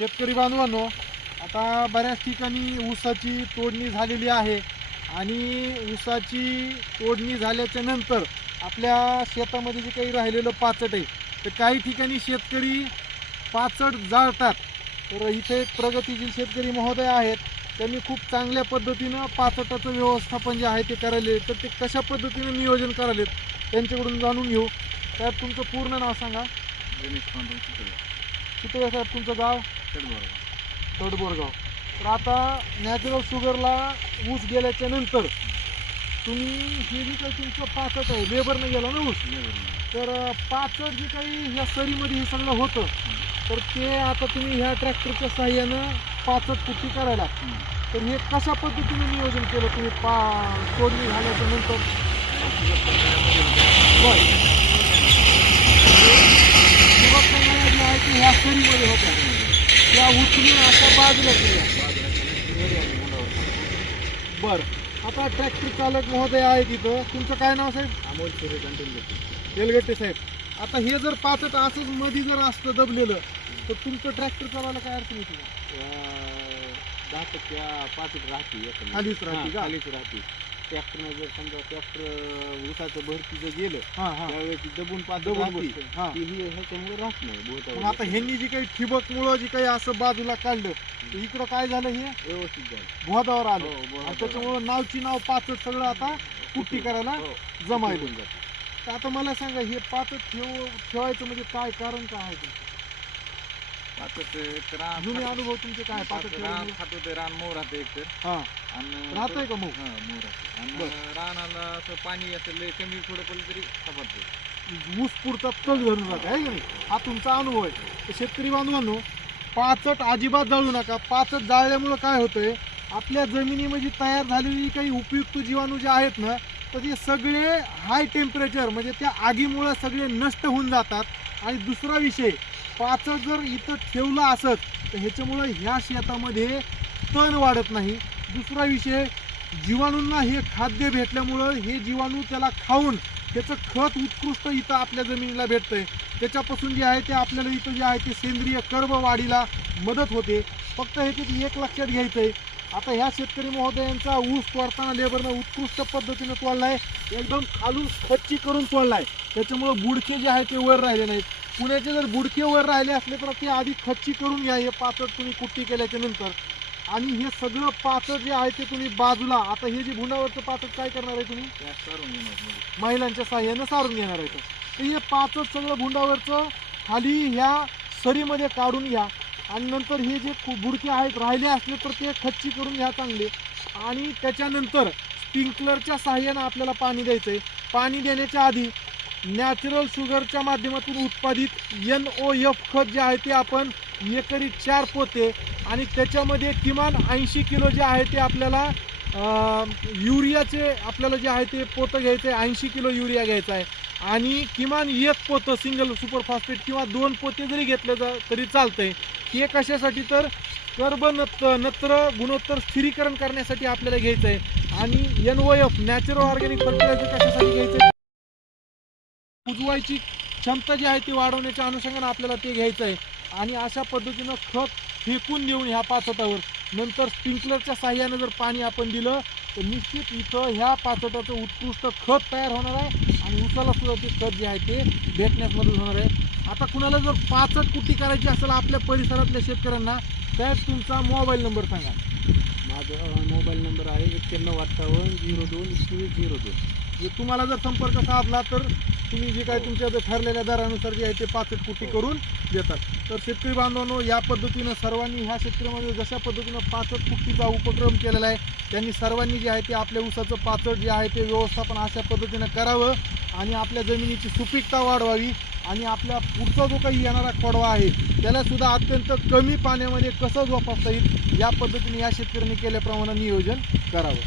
शेतकरी बांधवांनो आता बऱ्याच ठिकाणी ऊसाची तोडणी झालेली आहे. आणि ऊसाची तोडणी झाल्याच्यानंतर आपल्या शेतामध्ये जे काही राहिलेलं पाचट आहे तर काही ठिकाणी शेतकरी पाचट जाळतात. तर इथे एक प्रगतीशील शेतकरी महोदय आहेत. त्यांनी खूप चांगल्या पद्धतीनं पाचटाचं व्यवस्थापन जे आहे ते करायले. तर ते कशा पद्धतीनं नियोजन करायलेत त्यांच्याकडून जाणून घेऊ. तर तुमचं पूर्ण नाव सांगा. गणेश पांडव चितळे साहेब तुमचं गाव? तडबोरगाव तर आता नॅचरल शुगरला ऊस गेल्याच्यानंतर तुम्ही हे जे काही तुमचं पाचट आहे लेबरनं गेला ना ऊस तर पाचट जे काही ह्या सरीमध्ये हे सगळं होतं तर ते आता तुम्ही ह्या ट्रॅक्टरच्या साह्यानं पाचट कुट्टी करायला तर हे कशा पद्धतीने नियोजन केलं तुम्ही पा तोडणी झाल्याच्यानंतर बरं. ठिबक आहे ती ह्या सरीमध्ये होत्या त्या उचलून अशा बाजूला केल्या बर. आता ट्रॅक्टर चालक महोदय आहे तिथं तुमचं काय नाव साहेब? अमोल वेलगट्टे साहेब. आता हे जर पाचट असंच मध्ये जर असतं दबलेलं तर तुमचं ट्रॅक्टर चालवायला काय अडचण येते? का? दहा टक्क्या पाच राहते. खालीच राहते का? खालीच राहते ट्रॅक्टरनं जर समजा ट्रॅक्टर ऊसाचं भरती जर गेलं हा हा त्यावेळेस ती दबून पाच दबून बसते. हा ती ही ह्याच्यामुळे राहत नाही मग आता ह्यांनी जी काही ठिबक मुळे जी काही असं बाजूला काढलं तर इकडं काय झालं हे व्यवस्थित झालं भोदावर आलं हो. आणि त्याच्यामुळं नावची नाव पाचट सगळं आता कुट्टी करायला हो, जमायलं जातं. तर आता मला सांगा हे पाचट ठेव ठेवायचं म्हणजे काय कारण काय आहे ते? रान जुने अनुभव तुमचे काय? पाचच रान? खात होते रान मोर राहते एक तर. हा. आणि राहतंय का मग हा मोर राहते आणि. रानाला असं पाणी असं लय कमी थोडं पडलं तरी सापडते ऊस पुरता तग धरून जाते आहे की नाही? हा तुमचा अनुभव आहे. तर शेतकरी बांधवांनो पाचट अजिबात जाळू नका. पाचट जाळल्यामुळं काय होतंय? आपल्या जमिनीमध्ये तयार झालेली काही उपयुक्त जीवाणू जे आहेत ना तर ते सगळे हाय टेम्परेचर म्हणजे त्या आगीमुळं सगळे नष्ट होऊन जातात. आणि दुसरा विषय पाच जर इथं ठेवलं असत तर ह्याच्यामुळं ह्या शेतामध्ये तण वाढत नाही. दुसरा विषय जीवाणूंना हे खाद्य भेटल्यामुळं हे जीवाणू त्याला खाऊन त्याचं खत उत्कृष्ट इथं आपल्या जमिनीला भेटतं आहे त्याच्यापासून जे आहे ते आपल्याला इथं जे आहे ते सेंद्रिय कर्ब वाढीला मदत होते. फक्त हे एक लक्षात घ्यायचं आहे आता ह्या शेतकरी महोदयांचा ऊस तोडताना लेबरनं उत्कृष्ट पद्धतीनं तोडलाय. एकदम खालून खच्ची करून तोडलाय. त्याच्यामुळं बुडके जे आहे ते वर राहिले नाहीत. पुण्याचे जर बुडके वर राहिले असले तर ते आधी खच्ची करून घ्या. हे पाचट तुम्ही कुट्टी केल्याच्यानंतर. आणि हे सगळं पाचट जे आहे ते तुम्ही बाजूला आता हे जे भुंडावरचं पाचट काय करणार आहे तुम्ही? त्या सारून घेणार महिलांच्या साह्यानं सारून घेणार आहे तर हे पाचच सगळं भुंडावरचं खाली ह्या सरीमध्ये काढून घ्या. आणि नंतर हे जे बुडके आहेत राहिले असले तर ते खच्ची करून घ्या चांगले. आणि त्याच्यानंतर स्प्रिंकलरच्या साह्यानं आपल्याला पाणी द्यायचं आहे पाणी देण्याच्या आधी नॅचरल शुगरच्या माध्यमातून उत्पादित एन ओ एफ खत जे आहे ते आपण एकरी चार पोते आणि त्याच्यामध्ये किमान ऐंशी किलो जे आहे ते आपल्याला युरियाचे आपल्याला जे आहे ते पोतं घ्यायचं आहे ऐंशी किलो युरिया घ्यायचा आहे आणि किमान एक पोतं सिंगल सुपरफास्फेट किंवा दोन पोते जरी घेतलं जा तरी चालतंय. हे कशासाठी तर कर्ब नत नत्र गुणोत्तर स्थिरीकरण करण्यासाठी आपल्याला घ्यायचं आहे आणि N O F natural organic fertilizer कशासाठी घ्यायचं आहे कुजवायची क्षमता जी आहे ती वाढवण्याच्या अनुषंगाने आपल्याला ते घ्यायचं आहे आणि अशा पद्धतीनं खत फेकून देऊन ह्या पाचटावर नंतर स्प्रिंकलरच्या साह्यानं जर पाणी आपण दिलं तर निश्चित इथं ह्या पाचटाचं उत्कृष्ट खत तयार होणार आहे. आणि उसाला सुद्धा ते खत जे आहे ते भेटण्यास मदत होणार आहे. आता कुणाला जर पाचट कुट्टी करायची असेल आपल्या परिसरातल्या शेतकऱ्यांना त्यात तुमचा मोबाईल नंबर सांगा. माझा मोबाईल नंबर आहे एक्क्याण्णव अठ्ठावन्न झिरो दोन एकवीस झिरो दोन. जे तुम्हाला जर संपर्क साधला तर तुम्ही जे काय तुमच्या जर ठरलेल्या दरानुसार जे आहे ते पाचट कुट्टी करून देतात. तर शेतकरी बांधवांनो या पद्धतीनं सर्वांनी ह्या शेतकऱ्यामध्ये जशा पद्धतीनं पाचट कुट्टीचा उपक्रम केलेला आहे त्यांनी सर्वांनी जे आहे ते आपल्या ऊसाचं पाचट जे आहे ते व्यवस्थापन अशा पद्धतीनं करावं आणि आपल्या जमिनीची सुपीकता वाढवावी. आणि आपल्या पुढचा जो काही येणारा कडवा आहे त्याला सुद्धा अत्यंत कमी पाण्यामध्ये कसं जोपासता येईल या पद्धतीने या शेतकऱ्यांनी केल्याप्रमाणे नियोजन करावं.